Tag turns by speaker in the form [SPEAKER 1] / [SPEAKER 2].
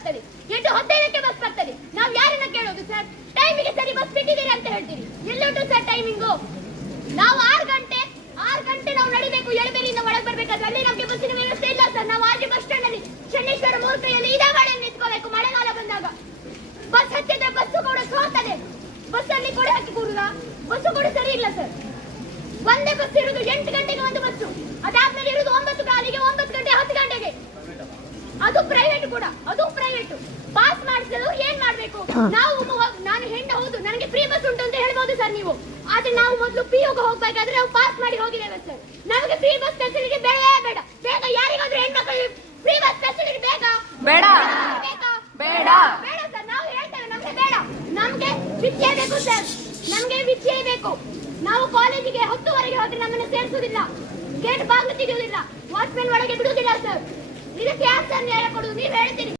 [SPEAKER 1] ಬರ್ತದೆ ಎಂಟು ಹದಿನೈದಕ್ಕೆ ಬಸ್ ಬರ್ತದೆ. ನಾವು ಯಾರನ್ನ ಕೇಳೋದು ಸರ್? ಟೈಮಿಗೆ ಸರಿ ಬಸ್ ಬಿಟ್ಟಿದ್ದೀರಿ ಅಂತ ಹೇಳ್ತೀರಿ. ಎಲ್ಲೋಟು ಸರ್ ಟೈಮಿಂಗು ನಾವು ಆರು ಗಂಟೆ ಆರು ಗಂಟೆ ನಾವು ನಡಿಬೇಕು. ಎಳಬೇರಿಯಿಂದ ಒಳಗೆ ಬರ್ಬೇಕಾದ್ರೆ ಅಲ್ಲಿ ನಮಗೆ ಬಸ್ಸಿನ ವ್ಯವಸ್ಥೆ ಇಲ್ಲ ಸರ್. ನಾವು ಆರ್ಜಿ ಬಸ್ ಸ್ಟ್ಯಾಂಡ್ ಅಲ್ಲಿ ಶನೇಶ್ವರ ಮೂರ್ತಿಯಲ್ಲಿ ಇದೇ ಗಾಡಿಯಲ್ಲಿ ನಿಂತ್ಕೋಬೇಕು. ಮಳೆಗಾಲ ಬಂದಾಗ. ಬಸ್ ಹತ್ತಿದ್ರೆ ಬಸ್ಸು ಕೂಡ ಸೋತದೆ. ಬಸ್ ಅಲ್ಲಿ ಕೂಡ ಹಾಕಿ ಕೂಡುದ? ಬಸ್ಸು ಕೂಡ ಸರಿ ಇಲ್ಲ ಸರ್. ಒಂದೇ ಬಸ್ ಇರುವುದು ಎಂಟು ಗಂಟೆಗೆ ಒಂದು ಬಸ್ಸು. ಅದು ಪ್ರೈವೇಟ್ ಕೂಡ ಅದು ಪ್ರೈವೇಟ್ ಪಾಸ್ ಮಾಡಿಸಲು ಏನ್ ಮಾಡ್ಬೇಕು? ನಾವು ನಾನು ಹೆಣ್ಣು ಹೌದು ನನಗೆ ಫ್ರೀ ಬಸ್ ಉಂಟು ಅಂತ ಹೇಳ್ಬೋದು ಸರ್ ನೀವು. ಆದ್ರೆ ನಾವು ಮೊದಲು ಪಿ ಯುಗೆ ಹೋಗ್ಬೇಕಾದ್ರೆ ನಾವು ಪಾಸ್ ಮಾಡಿ ಹೋಗಿದ್ದೇವೆ ಸರ್ ನಮಗೆ ಫ್ರೀ ಬಸ್ ಫೆಸಿಲಿಟಿ ಬೇಡ ಬೇಡ. ಬೇಗ ಯಾರಿಗಾದ್ರೂ ಹೆಣ್ಮಕ್ಳಿಗೆ ಫ್ರೀ ಬಸ್ ಫೆಸಿಲಿಟಿ ಬೇಗ ಬೇಡ. ಬೇಕಾ? ಬೇಡ. ಬೇಡ ಸರ್ ನಾವು ಹೇಳ್ತೇವೆ ನಮ್ಗೆ ಬೇಡ. ನಮ್ಗೆ ವಿದ್ಯೆ ಬೇಕು ಸರ್ ನಮ್ಗೆ ವಿದ್ಯೆ ಬೇಕು. ನಾವು ಕಾಲೇಜಿಗೆ ಹತ್ತುವರೆಗೆ ಹೋದ್ರೆ ನಮ್ಮನ್ನು ಸೇರಿಸುವುದಿಲ್ಲ. ಗೇಟ್ ಬಾಗಿಲು ತೆಗೆಯುವುದಿಲ್ಲ. ವಾಚ್ಮೆನ್ ಒಳಗೆ ಬಿಡುವುದಿಲ್ಲ ಸರ್ ಇದಕ್ಕೆ ಯಾರು ಸರ್ ನ್ಯಾಯ ಕೊಡುದು? ನೀವು ಹೇಳ್ತೀರಿ